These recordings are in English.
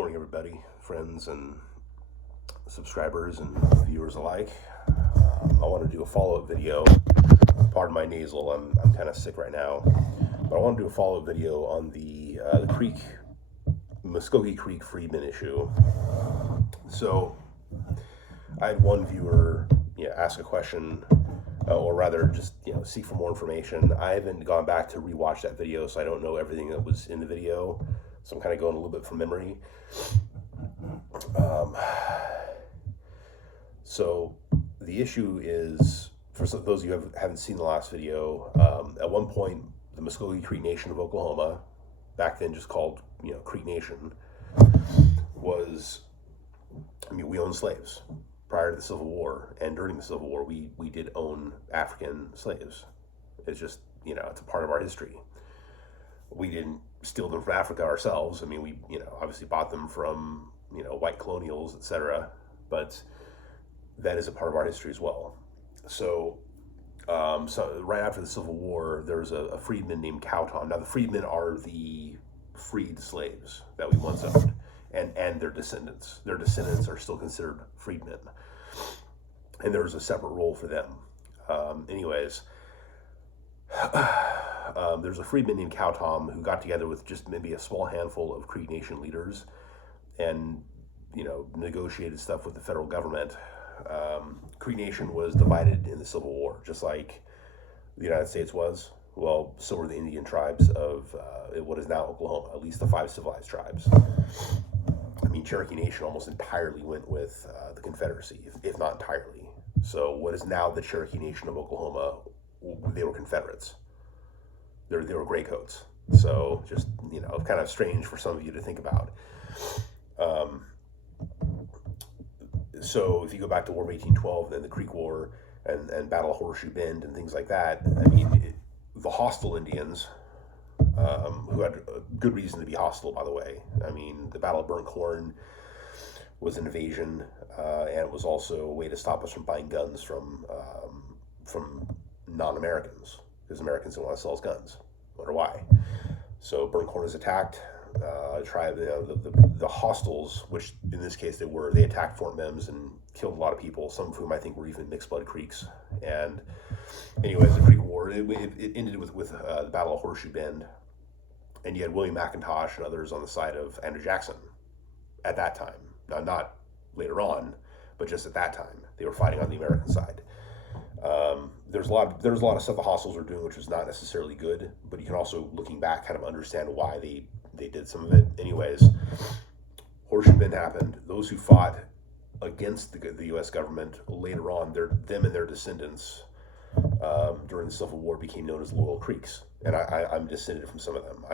Morning, everybody, friends and subscribers and viewers alike. I want to do a follow-up video. Pardon my nasal, I'm kind of sick right now, but I want to do a follow-up video on the Muscogee Creek Freedmen issue. So I had one viewer ask a question, or rather just seek for more information. I haven't gone back to rewatch that video, so I don't know everything that was in the video. So I'm kind of going a little bit from memory. So the issue is, for those of you who haven't seen the last video, at one point the Muscogee Creek Nation of Oklahoma, back then just called Creek Nation, we owned slaves. Prior to the Civil War and during the Civil War, we did own African slaves. It's just, it's a part of our history. We didn't steal them from Africa ourselves. We obviously bought them from, white colonials, etc. But that is a part of our history as well. So right after the Civil War, there's a freedman named Cowton. Now, the freedmen are the freed slaves that we once owned, and their descendants. Their descendants are still considered freedmen. And there's a separate role for them. There's a freedman named Cowton who got together with just maybe a small handful of Creek Nation leaders and, negotiated stuff with the federal government. Creek Nation was divided in the Civil War, just like the United States was. Well, so were the Indian tribes of what is now Oklahoma, at least the 5 civilized tribes. Cherokee Nation almost entirely went with the Confederacy, if not entirely. So what is now the Cherokee Nation of Oklahoma, they were Confederates. They were Graycoats. So just, kind of strange for some of you to think about. So if you go back to War of 1812, then the Creek War and Battle of Horseshoe Bend and things like that, the hostile Indians, who had a good reason to be hostile, by the way. The Battle of Burnt Corn was an invasion, and it was also a way to stop us from buying guns from non-Americans, because Americans don't want to sell us guns. I wonder why. So Burnt Corn is attacked. The hostiles, which in this case they attacked Fort Mims and killed a lot of people, some of whom I think were even mixed blood Creeks. And anyways, the Creek War, it ended with the Battle of Horseshoe Bend, and you had William McIntosh and others on the side of Andrew Jackson at that time. Now, not later on, but just at that time, they were fighting on the American side. There's a lot of stuff the hostiles were doing which was not necessarily good, but you can also, looking back, kind of understand why they did some of it. Anyways, Horseshoe Bend happened. Those who fought against the U.S. government later on, them and their descendants during the Civil War became known as Loyal Creeks, and I'm descended from some of them.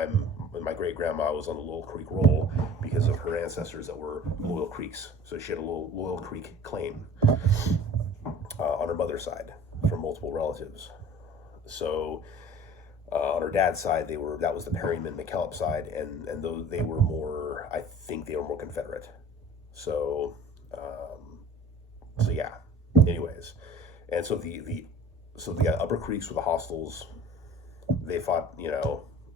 My great grandma was on the Loyal Creek roll because of her ancestors that were Loyal Creeks, so she had a Loyal Creek claim on her mother's side from multiple relatives. So on her dad's side, that was the Perryman McKillop side, and though they were more, I think they were more Confederate. So yeah. Anyways, and so the Upper Creeks were the hostiles. They fought,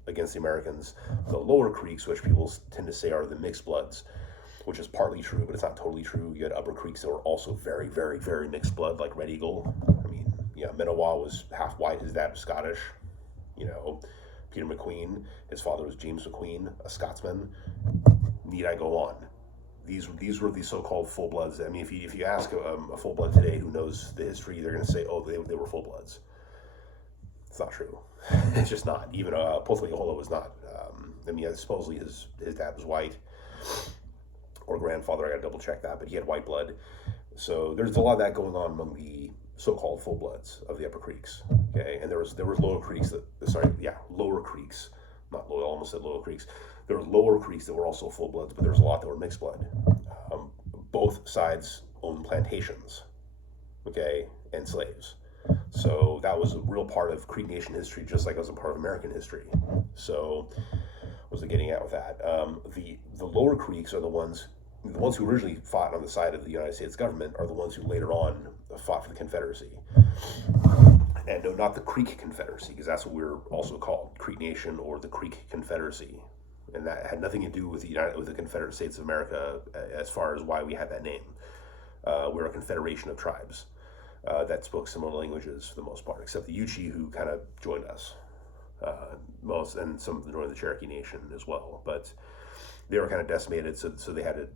against the Americans. The Lower Creeks, which people tend to say are the mixed bloods, which is partly true, but it's not totally true. You had Upper Creeks that were also very, very, very mixed blood, like Red Eagle. Minowa was half white, his dad was Scottish. Peter McQueen, his father was James McQueen, a Scotsman. Need I go on? These were the so-called full-bloods. If you ask a full-blood today who knows the history, they're going to say, oh, they were full-bloods. It's not true. It's just not. Even Pothleohola was not. Supposedly his dad was white, or grandfather. I got to double check that, but he had white blood. So there's a lot of that going on among the so-called full-bloods of the Upper Creeks. Okay, and there was Lower Creeks Lower Creeks, not Loyal. Almost said Loyal Creeks. There were Lower Creeks that were also full-bloods, but there was a lot that were mixed blood. Both sides owned plantations, okay, and slaves. So that was a real part of Creek Nation history, just like it was a part of American history. So what was I getting at with that? The Lower Creeks are the ones who originally fought on the side of the United States government are the ones who later on fought for the Confederacy. And no, not the Creek Confederacy, because that's what we're also called, Creek Nation or the Creek Confederacy. and that had nothing to do with the Confederate States of America as far as why we had that name. We're a confederation of tribes that spoke similar languages for the most part, except the Yuchi, who kind of joined us, and some of them joined the Cherokee Nation as well. But they were kind of decimated, so they had to,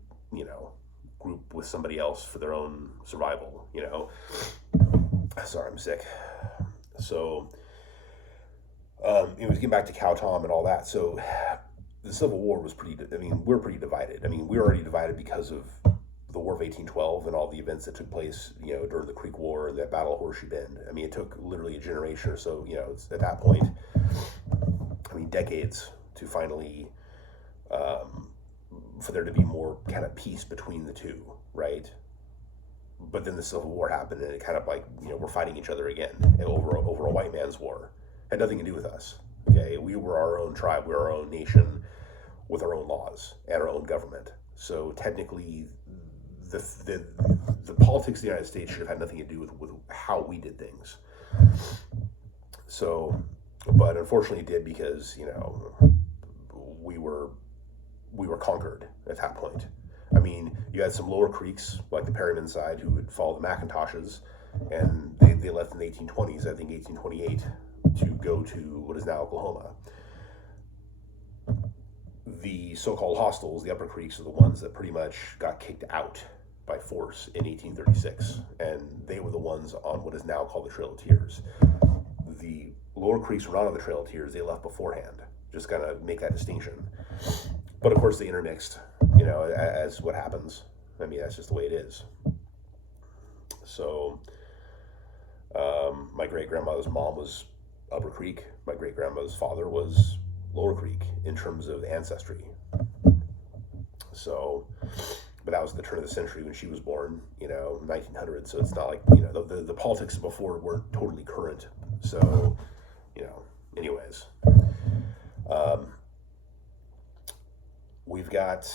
group with somebody else for their own survival. Sorry, I'm sick. So, getting back to Cow Tom and all that. So, the Civil War was we're pretty divided. We were already divided because of the War of 1812 and all the events that took place, during the Creek War and that Battle of Horseshoe Bend. It took literally a generation or so, at that point, decades to finally, for there to be more kind of peace between the two, right? But then the Civil War happened, and it kind of we're fighting each other again over a white man's war. Had nothing to do with us. Okay, we were our own tribe, we were our own nation with our own laws and our own government. So technically, the politics of the United States should have had nothing to do with how we did things. So, but unfortunately, it did, because we were conquered at that point. You had some lower Creeks, like the Perryman side, who would follow the McIntoshes, and they left in the 1820s, I think 1828, to go to what is now Oklahoma. The so-called hostiles, the Upper Creeks, are the ones that pretty much got kicked out by force in 1836, and they were the ones on what is now called the Trail of Tears. The Lower Creeks were not on the Trail of Tears, they left beforehand. Just kind of make that distinction. But of course they intermixed, as what happens. That's just the way it is. So, my great-grandmother's mom was Upper Creek. My great-grandmother's father was Lower Creek in terms of ancestry. So, but that was the turn of the century when she was born, 1900. So it's not like, the politics before weren't totally current. So, anyways. We've got...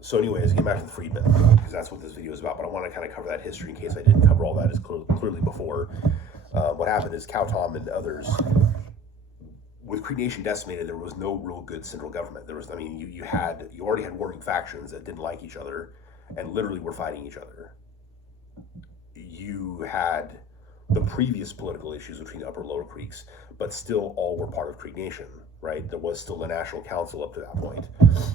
So anyways, getting back to the Freedmen, because that's what this video is about, but I want to kind of cover that history in case I didn't cover all that as clearly before. What happened is Cow Tom and others, with Creek Nation decimated, there was no real good central government. There was, you already had warring factions that didn't like each other and literally were fighting each other. You had the previous political issues between the Upper and Lower Creeks, but still all were part of Creek Nation, right? There was still a national council up to that point,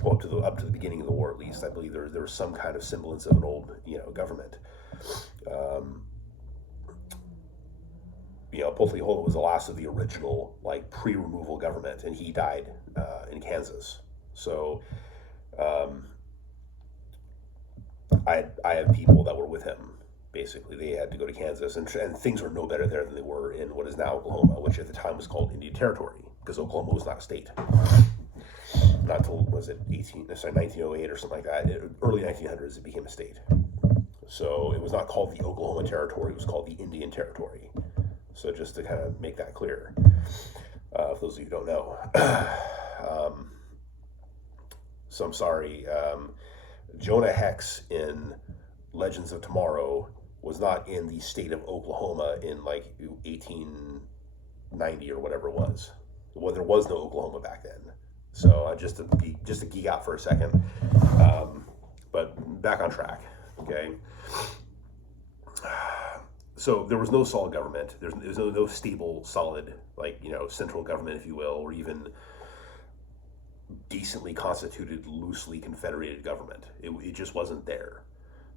well, up to the beginning of the war, at least. I believe there was some kind of semblance of an old, government. Potlihola was the last of the original, pre-removal government, and he died in Kansas. So, I have people that were with him. Basically, they had to go to Kansas, and things were no better there than they were in what is now Oklahoma, which at the time was called Indian Territory, because Oklahoma was not a state. Not till, was it 1908 or something like that. Early 1900s, it became a state. So it was not called the Oklahoma Territory, it was called the Indian Territory. So just to kind of make that clear, for those of you who don't know. So I'm sorry, Jonah Hex in Legends of Tomorrow was not in the state of Oklahoma in 1890 or whatever it was. Well, there was no Oklahoma back then. So just to geek out for a second, but back on track. Okay. So there was no solid government. There's no stable, solid, central government, if you will, or even decently constituted, loosely confederated government. It just wasn't there.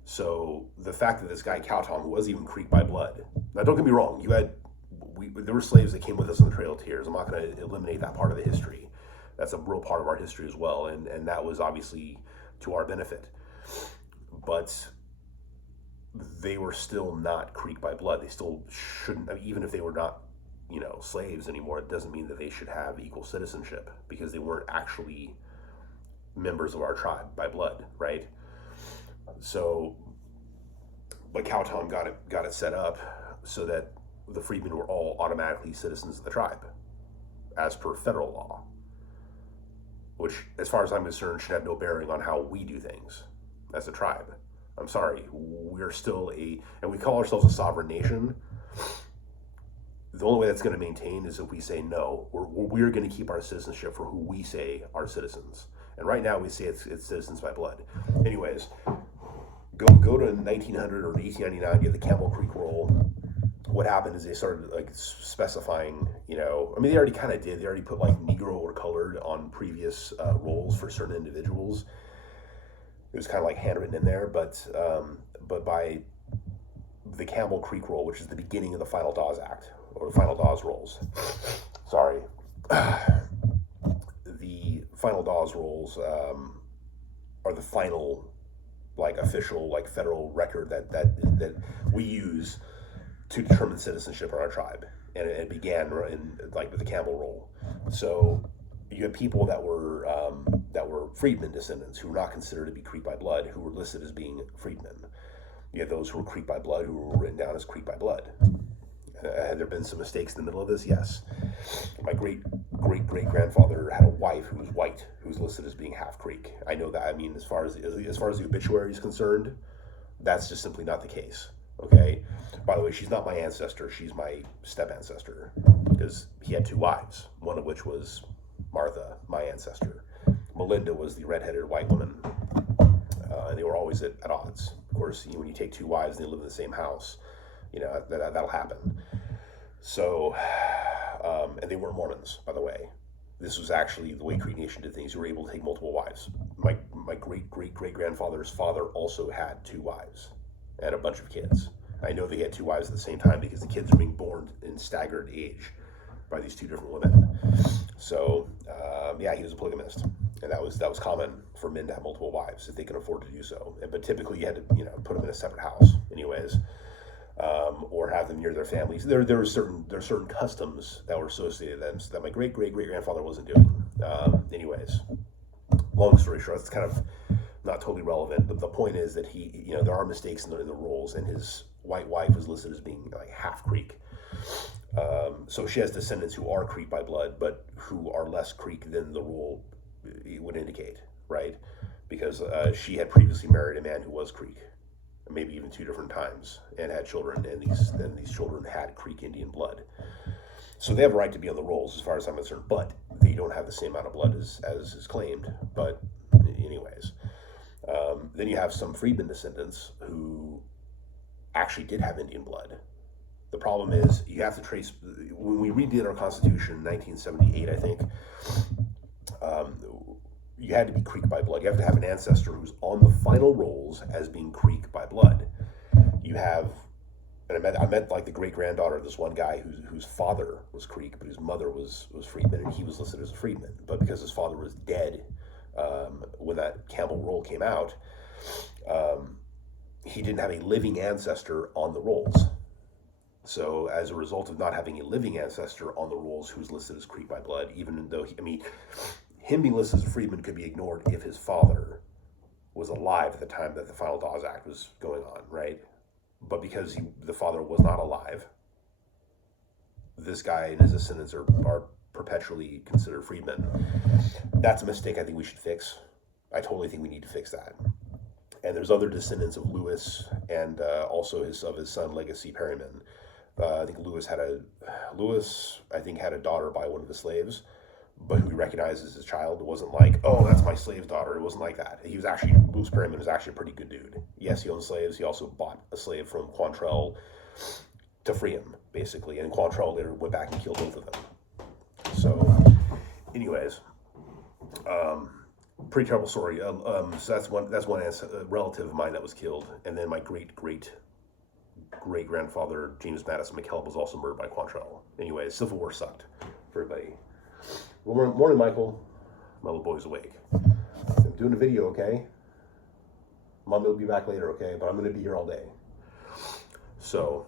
So the fact that this guy Cow Tom, who wasn't even Creek by blood, now don't get me wrong, there were slaves that came with us on the Trail of Tears. I'm not going to eliminate that part of the history. That's a real part of our history as well, and that was obviously to our benefit. But they were still not Creek by blood. They still shouldn't, even if they were not, slaves anymore, it doesn't mean that they should have equal citizenship, because they weren't actually members of our tribe by blood, right? So, but Cow Tom got it set up so that the freedmen were all automatically citizens of the tribe, as per federal law, which, as far as I'm concerned, should have no bearing on how we do things as a tribe. I'm sorry, we're still and we call ourselves a sovereign nation, the only way that's going to maintain is if we say no. We're going to keep our citizenship for who we say are citizens. And right now we say it's citizens by blood. Anyways, go to 1900 or 1899. You have the Camel Creek Roll. What happened is they started like specifying, I mean, they already kind of did. They already put like Negro or colored on previous rolls for certain individuals. It was kind of like handwritten in there, but by the Camel Creek Roll, which is the beginning of the Final Dawes Act, or the Final Dawes Rolls. Sorry. The Final Dawes Rolls are the final, like, official, like, federal record that we use to determine citizenship in our tribe. And it began in, like, with the Camel Roll. So you had people that were freedmen descendants who were not considered to be Creek by blood, who were listed as being freedmen. You had those who were Creek by blood who were written down as Creek by blood. Had there been some mistakes in the middle of this? Yes. My great-great-great-grandfather had a wife who was white, who was listed as being half Creek. I know that. I mean, as far as the obituary is concerned, that's just simply not the case. Okay? By the way, she's not my ancestor. She's my step-ancestor, because he had 2 wives, one of which was Martha, my ancestor. Melinda was the redheaded white woman. They were always at odds. Of course, when you take 2 wives and they live in the same house, that'll happen. So, and they weren't Mormons, by the way. This was actually the way Creek Nation did things. You were able to take multiple wives. My great-great-great-grandfather's father also had 2 wives and a bunch of kids. I know they had 2 wives at the same time because the kids were being born in staggered age by these 2 different women. So, yeah, he was a polygamist. And that was common for men to have multiple wives if they can afford to do so. But typically you had to, put them in a separate house anyways. Or have them near their families. There are certain customs that were associated with them that my great-great-great-grandfather wasn't doing. Anyways, long story short, it's kind of not totally relevant, but the point is that he, there are mistakes in the rolls, and his white wife is listed as being like half Creek. So she has descendants who are Creek by blood, but who are less Creek than the roll would indicate, right? Because she had previously married a man who was Creek, maybe even 2 different times, and had children, and these children had Creek Indian blood. So they have a right to be on the rolls as far as I'm concerned, but they don't have the same amount of blood as is claimed. But anyways, then you have some freedmen descendants who actually did have Indian blood. The problem is you have to trace, when we redid our Constitution in 1978, I think, you had to be Creek by blood. You have to have an ancestor who's on the final rolls as being Creek by blood. You have, and I met like the great-granddaughter of this one guy whose father was Creek, but his mother was freedman, and he was listed as a freedman. But because his father was dead when that Camel roll came out, he didn't have a living ancestor on the rolls. So as a result of not having a living ancestor on the rolls who's listed as Creek by blood, even though him being listed as a freedman could be ignored if his father was alive at the time that the Final Dawes Act was going on, right? But because the father was not alive, this guy and his descendants are perpetually considered freedmen. That's a mistake I think we should fix. I totally think we need to fix that. And there's other descendants of Lewis and also his son Legacy Perryman. I think Lewis had a daughter by one of the slaves, but who he recognized as his child. It wasn't like, oh, that's my slave's daughter. It wasn't like that. Lewis Perryman was actually a pretty good dude. Yes, he owned slaves. He also bought a slave from Quantrell to free him, basically. And Quantrell later went back and killed both of them. So, anyways, pretty terrible story. So that's one relative of mine that was killed. And then my great-great-grandfather, James Madison McKellop, was also murdered by Quantrell. Anyways, Civil War sucked for everybody. Well, morning, Michael. My little boy's awake. I'm doing a video, okay? Mommy will be back later, okay? But I'm going to be here all day. So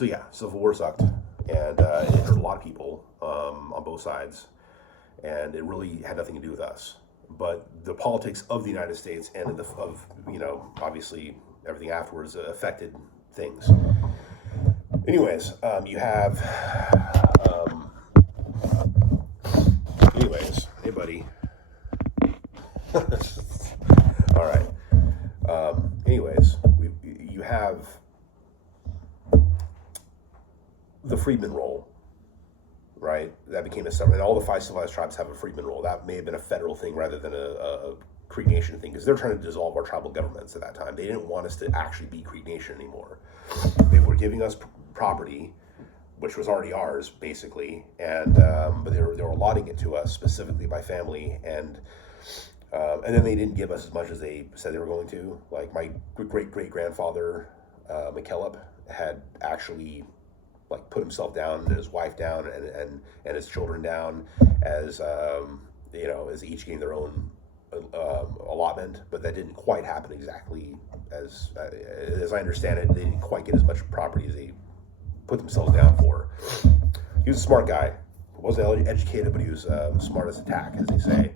yeah, Civil War sucked. And it hurt a lot of people on both sides. And it really had nothing to do with us. But the politics of the United States and obviously everything afterwards affected things. Anyways, you have, hey buddy. All right. You have Freedmen roll, right? That became a separate, and all the 5 civilized tribes have a Freedmen roll. That may have been a federal thing rather than a Creek Nation thing, because they're trying to dissolve our tribal governments at that time. They didn't want us to actually be Creek Nation anymore. They were giving us property, which was already ours, basically, and but they were allotting it to us specifically by family, and then they didn't give us as much as they said they were going to. Like my great-great-grandfather, McKellop, had actually like put himself down and his wife down and his children down as as each getting their own allotment, but that didn't quite happen exactly as I understand it. They didn't quite get as much property as they put themselves down for. He was a smart guy. Wasn't educated, but he was smart as a tack, as they say,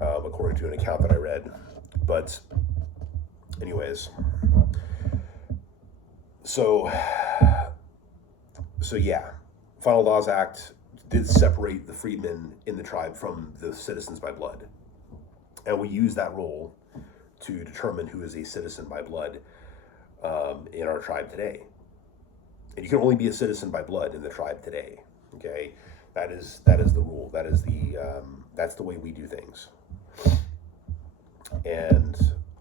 according to an account that I read. But anyways, so yeah, Final Laws Act did separate the freedmen in the tribe from the citizens by blood. And we use that role to determine who is a citizen by blood in our tribe today. And you can only be a citizen by blood in the tribe today. Okay, that is the rule. That is that's the way we do things. And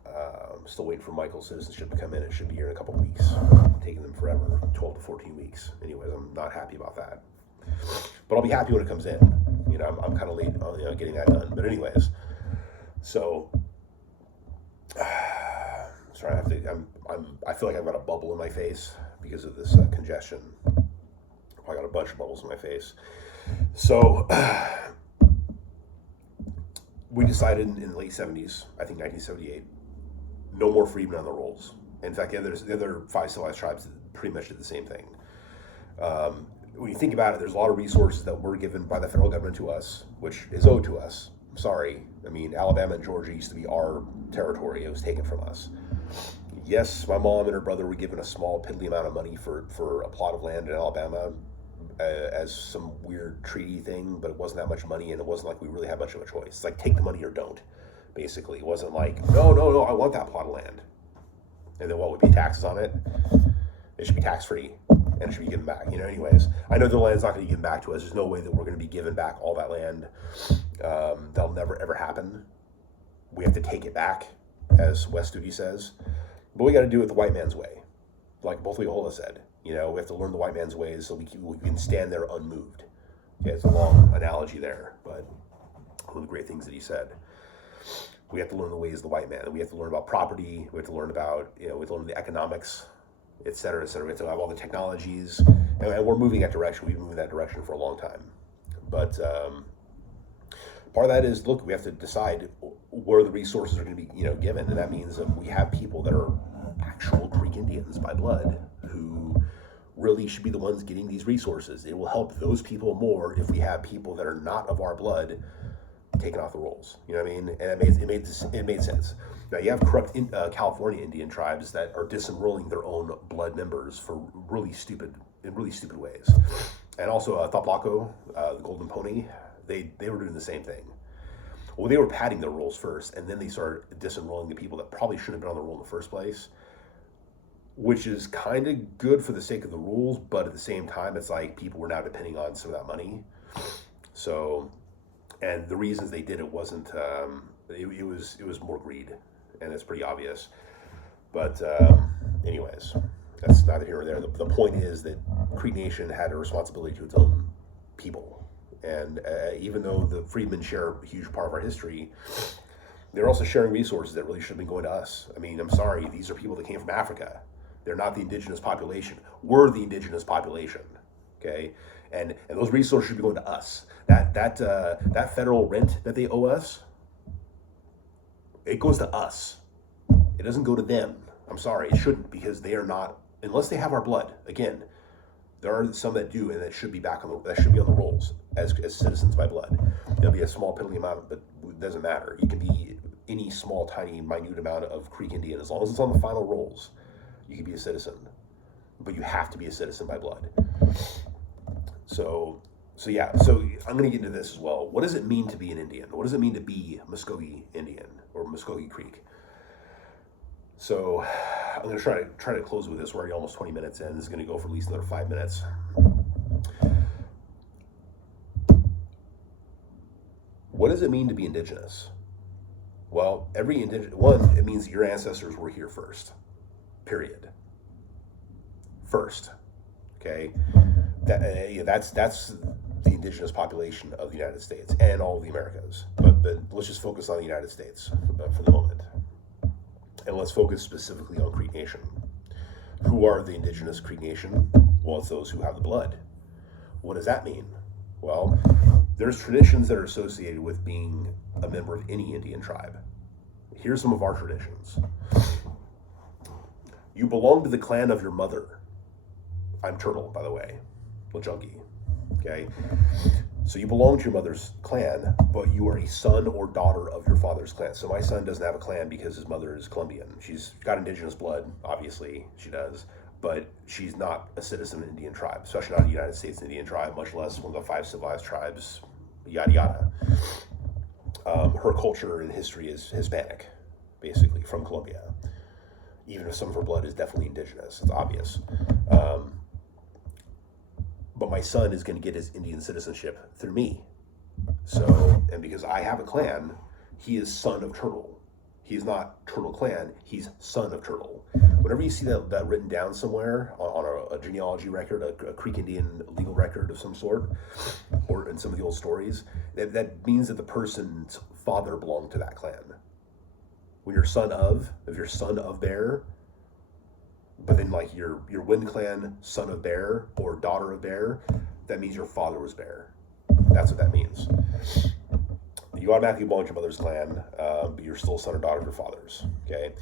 I'm still waiting for Michael's citizenship to come in. It should be here in a couple of weeks. It's taking them forever, 12 to 14 weeks. Anyways, I'm not happy about that. But I'll be happy when it comes in. I'm kind of late on getting that done. But anyways, so sorry, I feel like I've got a bubble in my face because of this congestion. I got a bunch of bubbles in my face. So we decided in the late 70s, I think 1978, no more freedmen on the rolls. In fact, the other 5 civilized tribes pretty much did the same thing. When you think about it, there's a lot of resources that were given by the federal government to us, which is owed to us. I'm sorry. I mean, Alabama and Georgia used to be our territory. It was taken from us. Yes, my mom and her brother were given a small, piddly amount of money for a plot of land in Alabama as some weird treaty thing, but it wasn't that much money, and it wasn't like we really had much of a choice. It's like, take the money or don't, basically. It wasn't like, no, I want that plot of land. And then what would be taxes on it? It should be tax-free, and it should be given back. Anyways, I know the land's not going to be given back to us. There's no way that we're going to be given back all that land. That'll never, ever happen. We have to take it back, as West Duty says. But we got to do it the white man's way, like both Leohola said. We have to learn the white man's ways so we can stand there unmoved. Okay, it's a long analogy there, but one of the great things that he said. We have to learn the ways of the white man. We have to learn about property. We have to learn about, we have to learn the economics, et cetera, et cetera. We have to have all the technologies, and we're moving that direction. We've been moving that direction for a long time. But part of that is, look, we have to decide where the resources are going to be, given, and that means that we have people that are actual Creek Indians by blood who really should be the ones getting these resources. It will help those people more if we have people that are not of our blood taken off the rolls. You know what I mean? And it made sense. Now you have corrupt California Indian tribes that are disenrolling their own blood members for really stupid ways. And also Thaplaco, the Golden Pony, they were doing the same thing. Well, they were padding their rolls first, and then they started disenrolling the people that probably shouldn't have been on the roll in the first place, which is kind of good for the sake of the rules, but at the same time, it's like people were now depending on some of that money. So, and the reasons they did it wasn't, it was more greed, and it's pretty obvious. But anyways, that's neither here nor there. The point is that Creek Nation had a responsibility to its own people. And even though the freedmen share a huge part of our history, they're also sharing resources that really should have been going to us. I mean, I'm sorry, these are people that came from Africa. They're not the indigenous population. We're the indigenous population, okay? And those resources should be going to us. That federal rent that they owe us, it goes to us. It doesn't go to them. I'm sorry, it shouldn't, because they are not, unless they have our blood. Again, there are some that do, and that should be on the rolls as citizens by blood. There'll be a small piddly amount, but it doesn't matter. You can be any small, tiny, minute amount of Creek Indian, as long as it's on the final rolls. You can be a citizen, but you have to be a citizen by blood. So yeah. So I'm going to get into this as well. What does it mean to be an Indian? What does it mean to be Muscogee Indian or Muscogee Creek? So I'm going to try to close with this. We're already almost 20 minutes in. This is going to go for at least another 5 minutes. What does it mean to be indigenous? Well, it means your ancestors were here first. Period. First. Okay? That's the indigenous population of the United States and all of the Americas. But let's just focus on the United States for the moment. And let's focus specifically on Creek Nation. Who are the indigenous Creek Nation? Well, it's those who have the blood. What does that mean? Well, there's traditions that are associated with being a member of any Indian tribe. Here's some of our traditions. You belong to the clan of your mother. I'm Turtle, by the way. Lechunky. Okay? So you belong to your mother's clan, but you are a son or daughter of your father's clan. So my son doesn't have a clan because his mother is Colombian. She's got indigenous blood, obviously, she does, but she's not a citizen of an Indian tribe, especially not a United States Indian tribe, much less one of the 5 civilized tribes, yada yada. Her culture and history is Hispanic, basically, from Colombia. Even if some of her blood is definitely indigenous, it's obvious. But my son is going to get his Indian citizenship through me. So, and because I have a clan, he is son of Turtle. He is not Turtle clan, he's son of Turtle. Whenever you see that written down somewhere on a genealogy record, a Creek Indian legal record of some sort, or in some of the old stories, that means that the person's father belonged to that clan. When you're if you're son of Bear, but then like your Wind clan, son of Bear, or daughter of Bear, that means your father was Bear. That's what that means. You automatically belong to your mother's clan, but you're still son or daughter of your father's. Okay.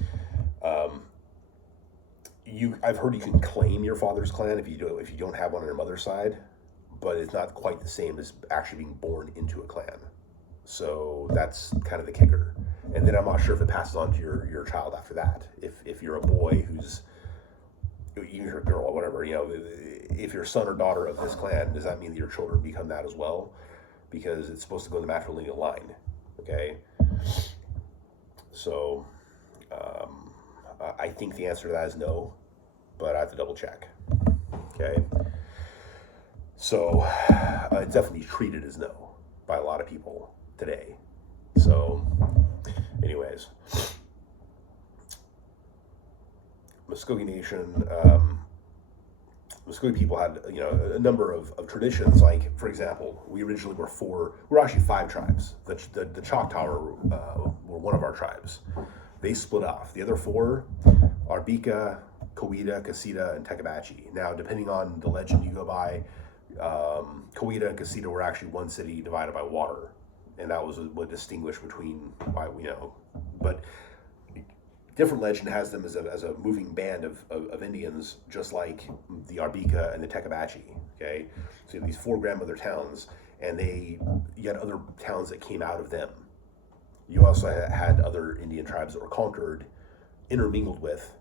I've heard you can claim your father's clan if you don't have one on your mother's side, but it's not quite the same as actually being born into a clan. So that's kind of the kicker. And then I'm not sure if it passes on to your child after that. If you're a boy who's, you're a girl or whatever, if you're son or daughter of this clan, does that mean that your children become that as well? Because it's supposed to go in the matrilineal line. Okay. So I think the answer to that is no, but I have to double check. Okay. So it's definitely treated as no by a lot of people today. So anyways, Muscogee Nation, Muscogee people had a number of traditions. Like, for example, we originally we're actually 5 tribes. The Choctaw were one of our tribes. They split off. The other 4 are Bika, Coweta, Casita, and Tecabachi. Now, depending on the legend you go by, Coweta and Casita were actually one city divided by water, and that was what distinguished between but different legend has them as a moving band of Indians, just like the Arbika and the Tecabachi. Okay, so you have these 4 grandmother towns, and you had other towns that came out of them. You also had other Indian tribes that were conquered, intermingled with,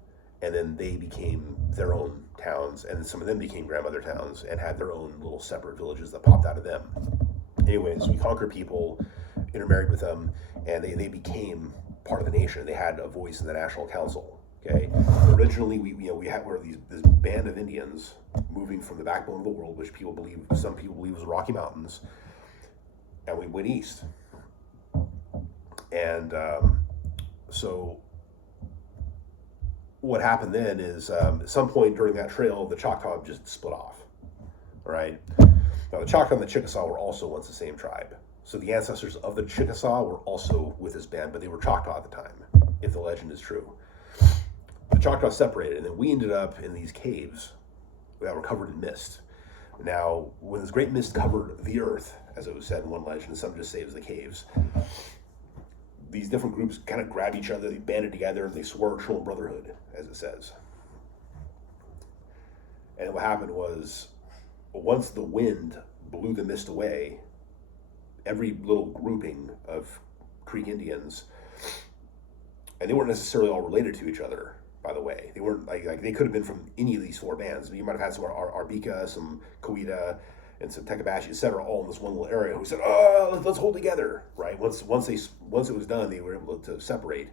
and then they became their own towns, and some of them became grandmother towns and had their own little separate villages that popped out of them. Anyways, we conquered people, intermarried with them, and they became part of the nation. They had a voice in the National Council. Okay, originally we had this band of Indians moving from the backbone of the world, which some people believe was the Rocky Mountains, and we went east. And so what happened then is at some point during that trail, the Choctaw just split off. All right. Now the Choctaw and the Chickasaw were also once the same tribe. So the ancestors of the Chickasaw were also with this band, but they were Choctaw at the time, if the legend is true. The Choctaw separated, and then we ended up in these caves that were covered in mist. Now, when this great mist covered the earth, as it was said in one legend, some just say it was the caves, these different groups kind of grabbed each other, they banded together, and they swore eternal brotherhood, as it says. And what happened was, once the wind blew the mist away, every little grouping of Creek Indians, and they weren't necessarily all related to each other, by the way. They weren't like they could have been from any of these 4 bands. You might have had some Arbika, some Coweta, and some Tecabachi, etc., all in this one little area who said, "Oh, let's hold together." Right? Once it was done, they were able to separate.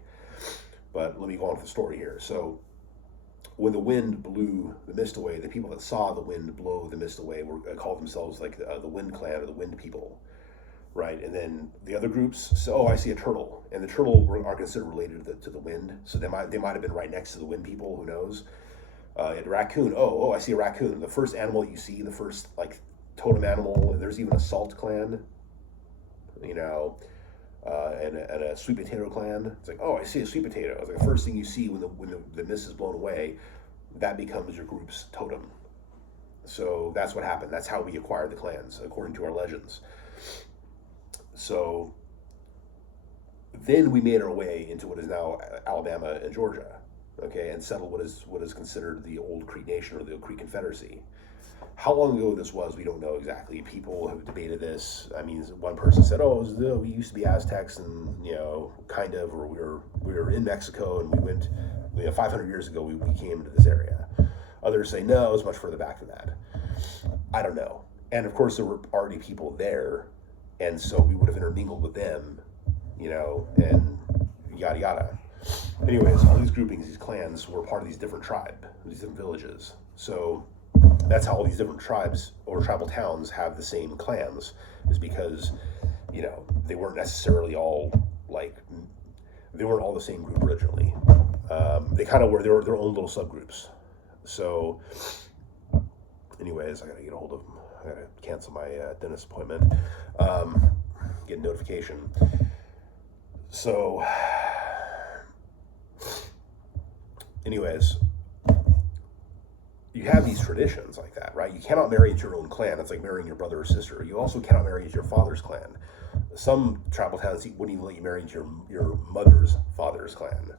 But let me go on with the story here. So when the wind blew the mist away, the people that saw the wind blow the mist away were called themselves like the Wind Clan or the Wind People, right? And then the other groups, so I see a turtle, and the turtle are considered related to the wind, so they might have been right next to the Wind People. Who knows? And raccoon. Oh, I see a raccoon. The first animal that you see, the first like totem animal. And there's even a salt clan, you know, and a sweet potato clan. It's like, oh, I see a sweet potato. It's like the first thing you see when the mist is blown away, that becomes your group's totem. So that's what happened. That's how we acquired the clans, according to our legends. So then we made our way into what is now Alabama and Georgia, okay, and settled what is considered the old Creek Nation or the Creek Confederacy. How long ago this was, we don't know exactly. People have debated this. I mean, one person said, "Oh, we used to be Aztecs, and kind of, or we were in Mexico, and we went, 500 years ago we came into this area." Others say, "No, it was much further back than that." I don't know. And of course, there were already people there, and so we would have intermingled with them, and yada yada. Anyways, all these groupings, these clans, were part of these different tribes, these different villages. So that's how all these different tribes or tribal towns have the same clans, is because, they weren't necessarily all they weren't all the same group originally. They kind of were their own little subgroups. So, anyways, I gotta get a hold of them. I gotta cancel my dentist appointment. Get a notification. So, anyways, you have these traditions like that, right? You cannot marry into your own clan. It's like marrying your brother or sister. You also cannot marry into your father's clan. Some tribal towns wouldn't even let you marry into your mother's father's clan,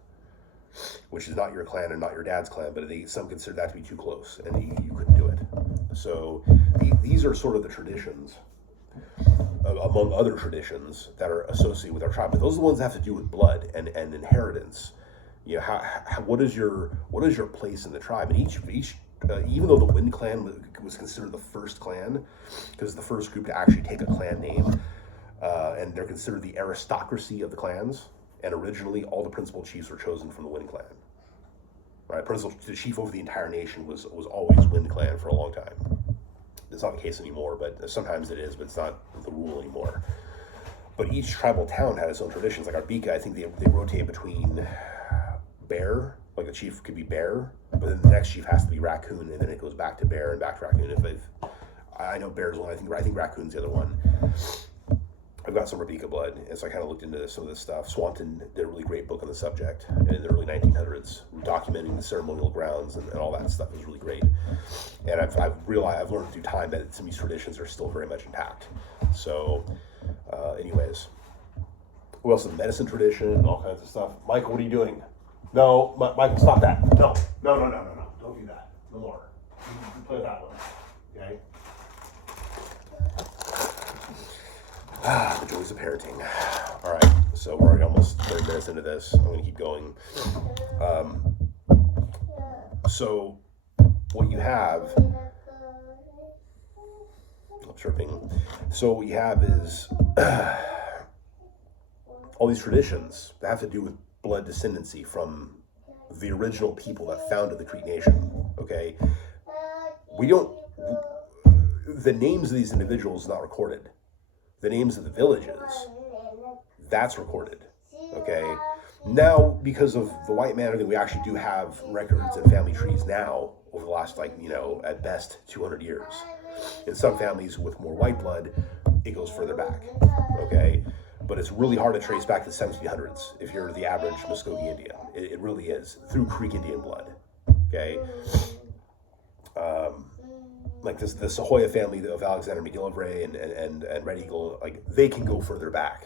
which is not your clan and not your dad's clan, but some consider that to be too close, and you couldn't do it. So these are sort of the traditions, among other traditions, that are associated with our tribe. But those are the ones that have to do with blood and inheritance. What is your place in the tribe? And each even though the Wind Clan was considered the first clan, because the first group to actually take a clan name, and they're considered the aristocracy of the clans. And originally, all the principal chiefs were chosen from the Wind Clan. Right, the chief over the entire nation was always Wind Clan for a long time. It's not the case anymore, but sometimes it is, but it's not the rule anymore. But each tribal town had its own traditions. Like Arbika, I think they rotate between bear, like the chief could be bear, but then the next chief has to be raccoon, and then it goes back to bear and back to raccoon. I know bear's one. I think raccoon's the other one. I've got some Arbika blood, and so I kind of looked into some of this stuff. Swanton did a really great book on the subject in the early 1900s, documenting the ceremonial grounds and all that stuff. It was really great. And I've learned through time that some of these traditions are still very much intact. So, anyways, we also have the medicine tradition and all kinds of stuff. Michael, what are you doing? No, Michael, stop that. No. Don't do that. No more. You play with that one. Okay? The joys of parenting. All right, so we're already almost 30 minutes into this. I'm going to keep going. So what you have, I'm chirping. So what you have is all these traditions that have to do with blood descendancy from the original people that founded the Creek Nation. Okay, the names of these individuals is not recorded. The names of the villages, that's recorded, okay? Now, because of the white man, I think we actually do have records and family trees now over the last, at best, 200 years. In some families with more white blood, it goes further back, okay? But it's really hard to trace back to the 1700s if you're the average Muscogee Indian. It really is, through Creek Indian blood, okay? Like the Sahoya family of Alexander McGillivray and Red Eagle, they can go further back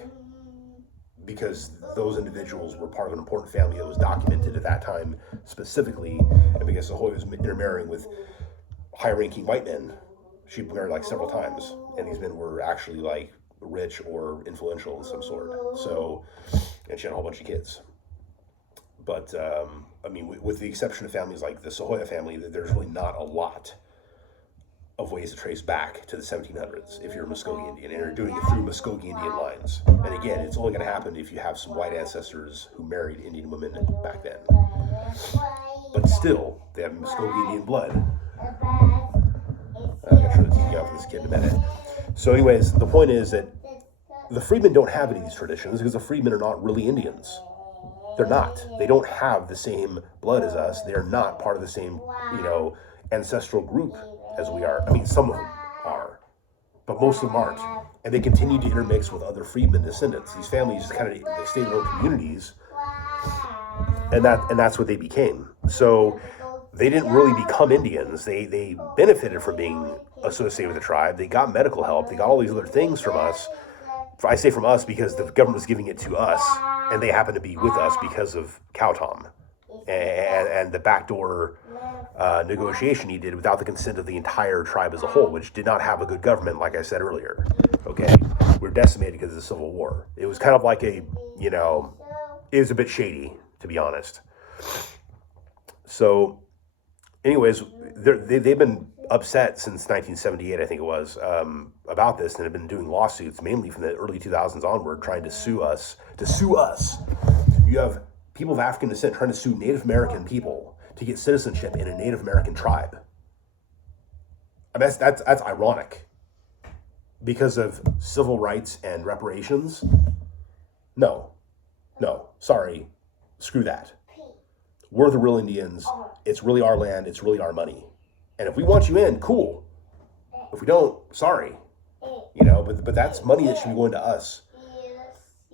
because those individuals were part of an important family that was documented at that time specifically, and because Sahoya was intermarrying with high-ranking white men, she married several times, and these men were actually rich or influential of some sort. So, and she had a whole bunch of kids. But with the exception of families like the Sahoya family, there's really not a lot of ways to trace back to the 1700s if you're a Muscogee Indian and you're doing it through Muscogee Indian lines. And again, it's only going to happen if you have some white ancestors who married Indian women back then. but still, they have Muscogee Indian blood. I'm going to turn the TV off for this kid in a minute. So anyways, the point is that the Freedmen don't have any of these traditions because the Freedmen are not really Indians. They're not. They don't have the same blood as us. They're not part of the same, ancestral group as we are. I mean, some of them are, but most of them aren't. And they continue to intermix with other Freedmen descendants. These families kind of, they stay in their own communities, and that's what they became. So they didn't really become Indians. They benefited from being associated with the tribe. They got medical help. They got all these other things from us. I say from us because the government was giving it to us, and they happen to be with us because of Cow Tom and the backdoor negotiation he did without the consent of the entire tribe as a whole, which did not have a good government, like I said earlier. Okay, we were decimated because of the Civil War. It was kind of like it was a bit shady, to be honest. So, anyways, they've been upset since 1978, I think it was, about this, and have been doing lawsuits mainly from the early 2000s onward, trying to sue us. You have people of African descent trying to sue Native American people to get citizenship in a Native American tribe. I mean, that's ironic. Because of civil rights and reparations? No, sorry, screw that. We're the real Indians. It's really our land. It's really our money. And if we want you in, cool. If we don't, sorry. But that's money that should be going to us.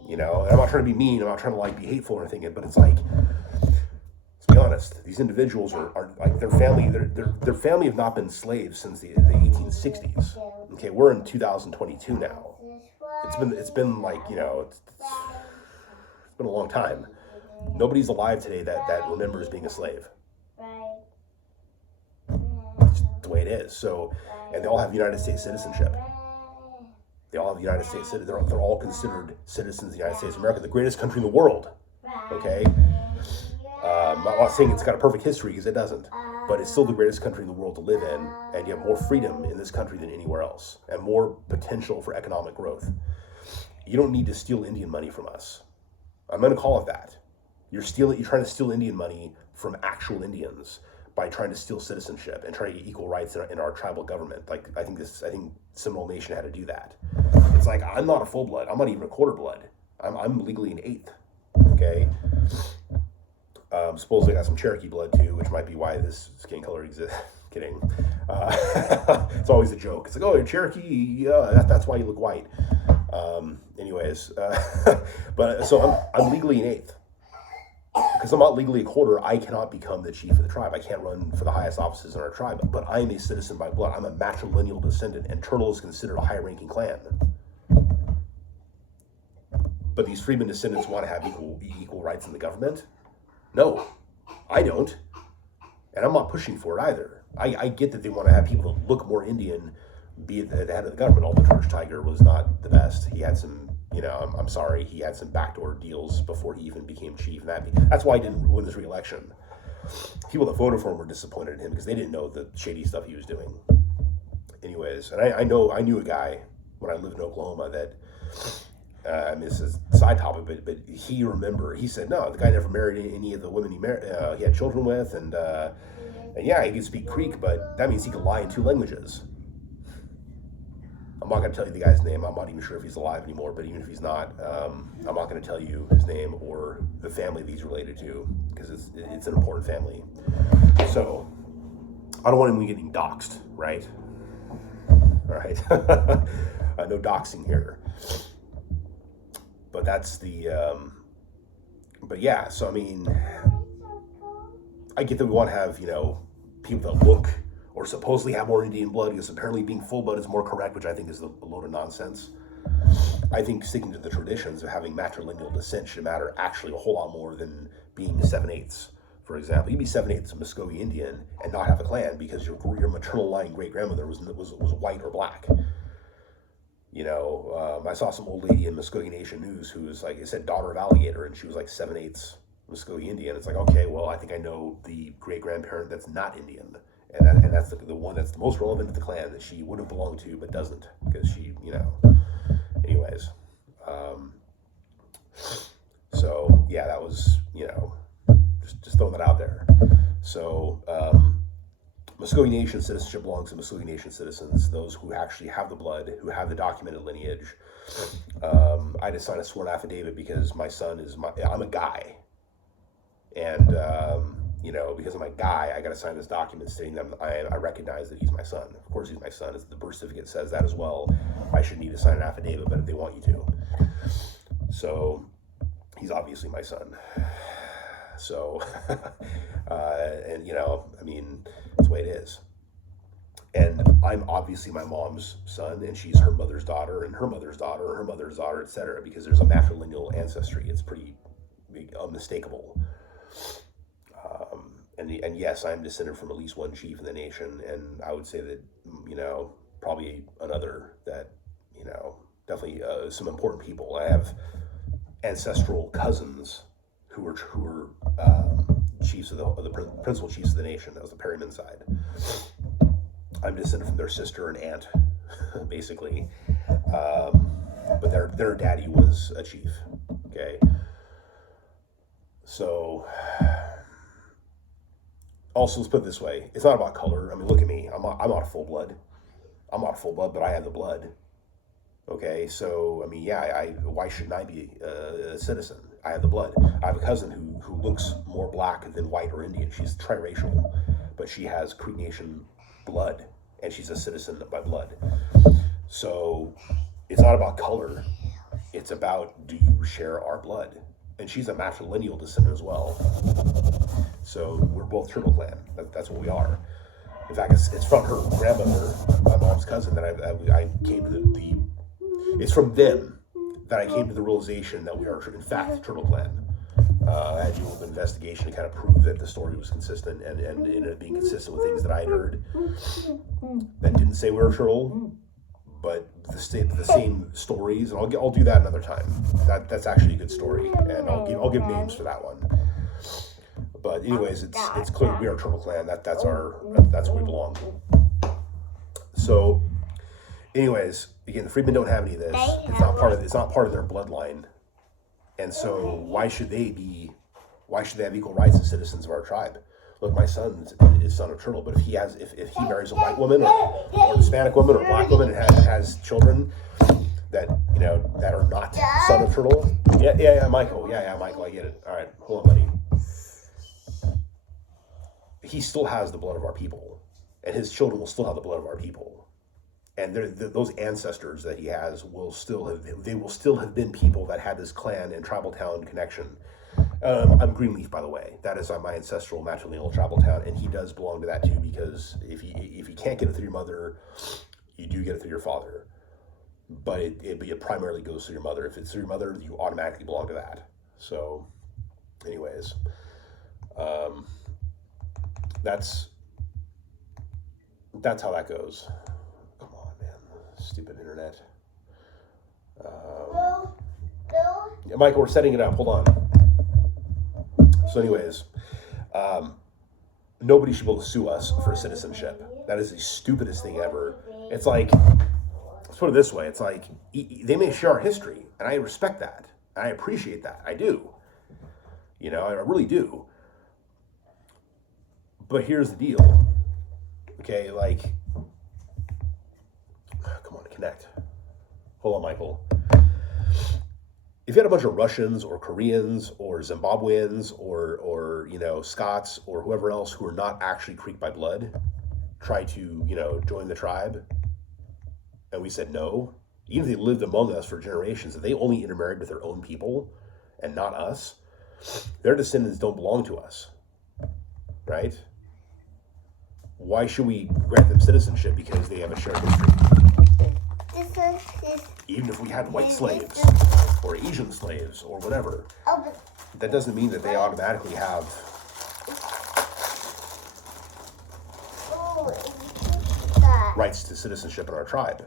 And I'm not trying to be mean. I'm not trying to be hateful or anything. But it's like, let's be honest. These individuals are like their family. Their family have not been slaves since the 1860s. Okay, we're in 2022 now. It's been a long time. Nobody's alive today that remembers being a slave. It's just the way it is. So, and they all have United States citizenship. They're all considered citizens of the United States of America, the greatest country in the world. Okay? I'm not saying it's got a perfect history, because it doesn't. But it's still the greatest country in the world to live in, and you have more freedom in this country than anywhere else, and more potential for economic growth. You don't need to steal Indian money from us. I'm going to call it that. You're trying to steal Indian money from actual Indians by trying to steal citizenship and trying to get equal rights in our tribal government. Like, I think Seminole Nation had to do that. It's like, I'm not a full blood. I'm not even a quarter blood. I'm legally an eighth. Okay. Supposedly I got some Cherokee blood too, which might be why this skin color exists. Kidding. It's always a joke. It's like, oh, you're Cherokee. Yeah, that's why you look white. But so I'm legally an eighth. Because I'm not legally a quarter, I cannot become the chief of the tribe. I can't run for the highest offices in our tribe. But I am a citizen by blood. I'm a matrilineal descendant, and Turtle is considered a high-ranking clan. But these Freedmen descendants want to have equal rights in the government? No, I don't. And I'm not pushing for it either. I get that they want to have people that look more Indian be at the head of the government. Although George Tiger was not the best. He had some, I'm sorry, he had some backdoor deals before he even became chief. And that's why he didn't win this re-election. People that voted for him were disappointed in him because they didn't know the shady stuff he was doing. Anyways, and I knew a guy when I lived in Oklahoma that, this is a side topic, but he said, no, the guy never married any of the women he had children with, and yeah, he could speak Creek, but that means he can lie in 2 languages. I'm not going to tell you the guy's name. I'm not even sure if he's alive anymore, but even if he's not, I'm not going to tell you his name or the family that he's related to, because it's an important family. So, I don't want him getting doxxed, right? All right. No doxing here. But that's but yeah, so I mean, I get that we want to have, people that look or supposedly have more Indian blood, because apparently being full blood is more correct, which I think is a load of nonsense. I think sticking to the traditions of having matrilineal descent should matter actually a whole lot more than being 7/8. For example, you'd be 7/8 Muscogee Indian and not have a clan because your maternal line great-grandmother was white or black. I saw some old lady in Muscogee Nation News who was like, it said daughter of alligator, and she was like 7/8 Muscogee Indian. It's like, okay, well, I think I know the great-grandparent that's not Indian. And that's the one that's the most relevant to the clan that she would have belonged to but doesn't, because she, anyways. So, yeah, that was, just throwing that out there. So Muscogee Nation citizenship belongs to Muscogee Nation citizens, those who actually have the blood, who have the documented lineage. I just signed a sworn affidavit because my son is I'm a guy. And, because I'm a guy, I got to sign this document stating that I recognize that he's my son. Of course he's my son. The birth certificate says that as well. I should need to sign an affidavit, but if they want you to. So he's obviously my son. So, that's the way it is. And I'm obviously my mom's son, and she's her mother's daughter, and her mother's daughter, and her mother's daughter, etc. Because there's a matrilineal ancestry. It's pretty unmistakable. And yes, I'm descended from at least one chief in the nation, and I would say that, probably another that, definitely some important people. I have ancestral cousins who were chiefs of the principal chiefs of the nation. That was the Perryman side. I'm descended from their sister and aunt, basically. But their daddy was a chief. Okay. So, also, let's put it this way. It's not about color. I mean, look at me. I'm not full blood. I'm not full blood, but I have the blood. Okay, so, I mean, yeah, why shouldn't I be a citizen? I have the blood. I have a cousin who looks more black than white or Indian. She's triracial, but she has Creek Nation blood, and she's a citizen by blood. So, it's not about color. It's about, do you share our blood? And she's a matrilineal descendant as well. So we're both Turtle Clan. That's what we are. In fact, it's from her grandmother, my mom's cousin, that I came to it's from them that I came to the realization that we are, in fact, Turtle Clan. I had to do a little investigation to kind of prove that the story was consistent, and it ended up being consistent with things that I'd heard that didn't say we were turtle, but the same stories. And I'll do that another time. That's actually a good story, and I'll give names for that one. But anyways, it's clear that we are Turtle Clan. That's where we belong. So, anyways, again, the Freedmen don't have any of this. It's not part of their bloodline. And so why should they have equal rights as citizens of our tribe? Look, my son is son of Turtle, but if he marries a white woman or a Hispanic woman or a black woman and has children that are not son of Turtle, yeah, Michael, I get it. All right, hold on, buddy. He still has the blood of our people, and his children will still have the blood of our people. And those ancestors that he has will still have been people that had this clan and tribal town connection. I'm Greenleaf, by the way. That is my ancestral matrilineal tribal town, and he does belong to that too, because if you can't get it through your mother, you do get it through your father. But it primarily goes through your mother. If it's through your mother, you automatically belong to that. So, anyways, that's how that goes. Come on, man. Stupid internet. Yeah, Michael, we're setting it up. Hold on. So anyways, nobody should be able to sue us for citizenship. That is the stupidest thing ever. It's like, let's put it this way. It's like, they may share our history, and I respect that. And I appreciate that. I do. I really do. But here's the deal. Okay, like, come on, connect. Hold on, Michael. If you had a bunch of Russians or Koreans or Zimbabweans or Scots or whoever else who are not actually Creek by blood try to, join the tribe, and we said no, even if they lived among us for generations, if they only intermarried with their own people and not us, their descendants don't belong to us, right? Why should we grant them citizenship because they have a shared history? Even if we had white slaves or Asian slaves or whatever, that doesn't mean that they automatically have rights to citizenship in our tribe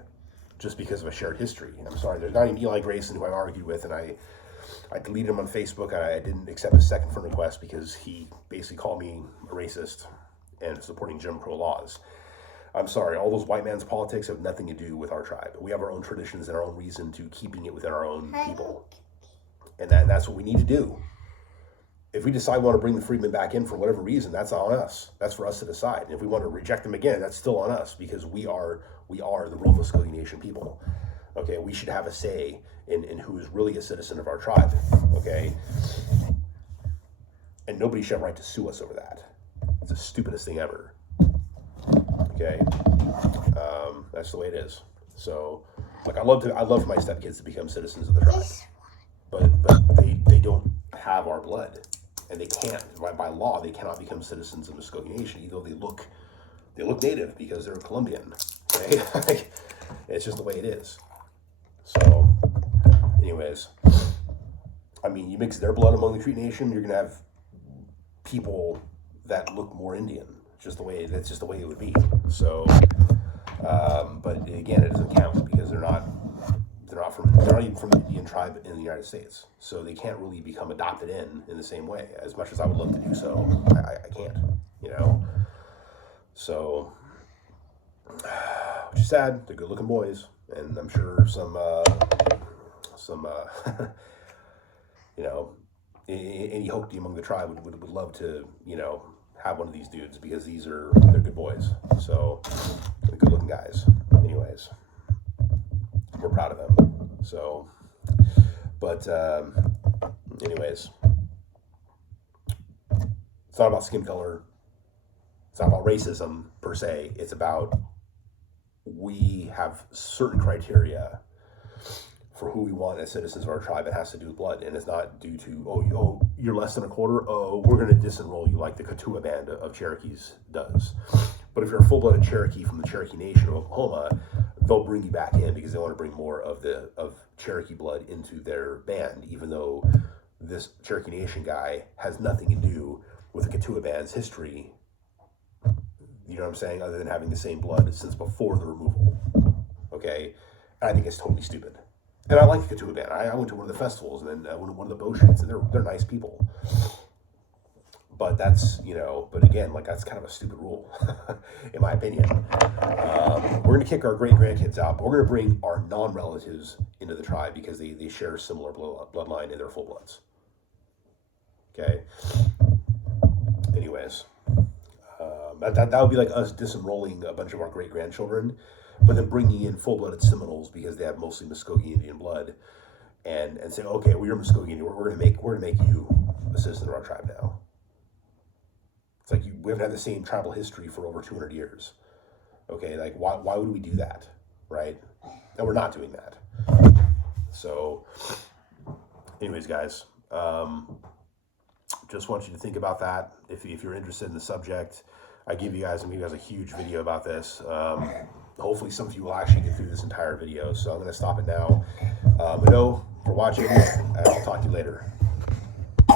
just because of a shared history. And I'm sorry, there's not even Eli Grayson, who I argued with, and I deleted him on Facebook, and I didn't accept his second friend request because he basically called me a racist and supporting Jim Crow laws. I'm sorry, all those white man's politics have nothing to do with our tribe. We have our own traditions and our own reason to keeping it within our own people. And that's what we need to do. if we decide we want to bring the Freedmen back in for whatever reason, that's on us. That's for us to decide. And if we want to reject them again, that's still on us, because we are the real Muscogee Nation people. Okay, we should have a say in who is really a citizen of our tribe. Okay, and nobody should have a right to sue us over that. It's the stupidest thing ever. Okay, that's the way it is. So, like, I love for my stepkids to become citizens of the tribe, but they don't have our blood, and they can't by law. They cannot become citizens of the Muscogee Nation, even though they look native because they're Colombian. Okay, it's just the way it is. So, anyways, I mean, you mix their blood among the Creek Nation, you're gonna have people that look more Indian. That's just the way it would be. So, but again, it doesn't count because they're not even from the Indian tribe in the United States. So they can't really become adopted in the same way. As much as I would love to do so, I can't. You know. So, which is sad. They're good-looking boys, and I'm sure some you know, any Hokie among the tribe would love to, you know, have one of these dudes, because they're good boys. So they're good looking guys. Anyways, we're proud of them. So, but anyways, it's not about skin color. It's not about racism per se. It's about, we have certain criteria for who we want as citizens of our tribe. It has to do with blood, and it's not due to, oh, you're less than a quarter, oh, we're going to disenroll you like the Katuah band of Cherokees does. But if you're a full-blooded Cherokee from the Cherokee Nation of Oklahoma, they'll bring you back in because they want to bring more of Cherokee blood into their band, even though this Cherokee Nation guy has nothing to do with the Katuah band's history, you know what I'm saying, other than having the same blood since before the removal. Okay? And I think it's totally stupid. And I like the Katuah band. I went to one of the festivals, and then I went to one of the bow shoots, and they're nice people. But that's, you know, but again, like, that's kind of a stupid rule, in my opinion. We're going to kick our great-grandkids out, but we're going to bring our non-relatives into the tribe because they share a similar bloodline in their full bloods. Okay? Anyways, that would be like us disenrolling a bunch of our great-grandchildren, but then bringing in full-blooded Seminoles because they have mostly Muscogee Indian blood, and saying, okay, well, you're Muscogee Indian. We're gonna make you a citizen of our tribe now. It's like we haven't had the same tribal history for over 200 years. Okay, like why would we do that, right? And we're not doing that. So, anyways, guys, just want you to think about that. If you're interested in the subject, I'm giving you guys a huge video about this. Hopefully some of you will actually get through this entire video. So I'm going to stop it now. But no, for watching, and I'll talk to you later.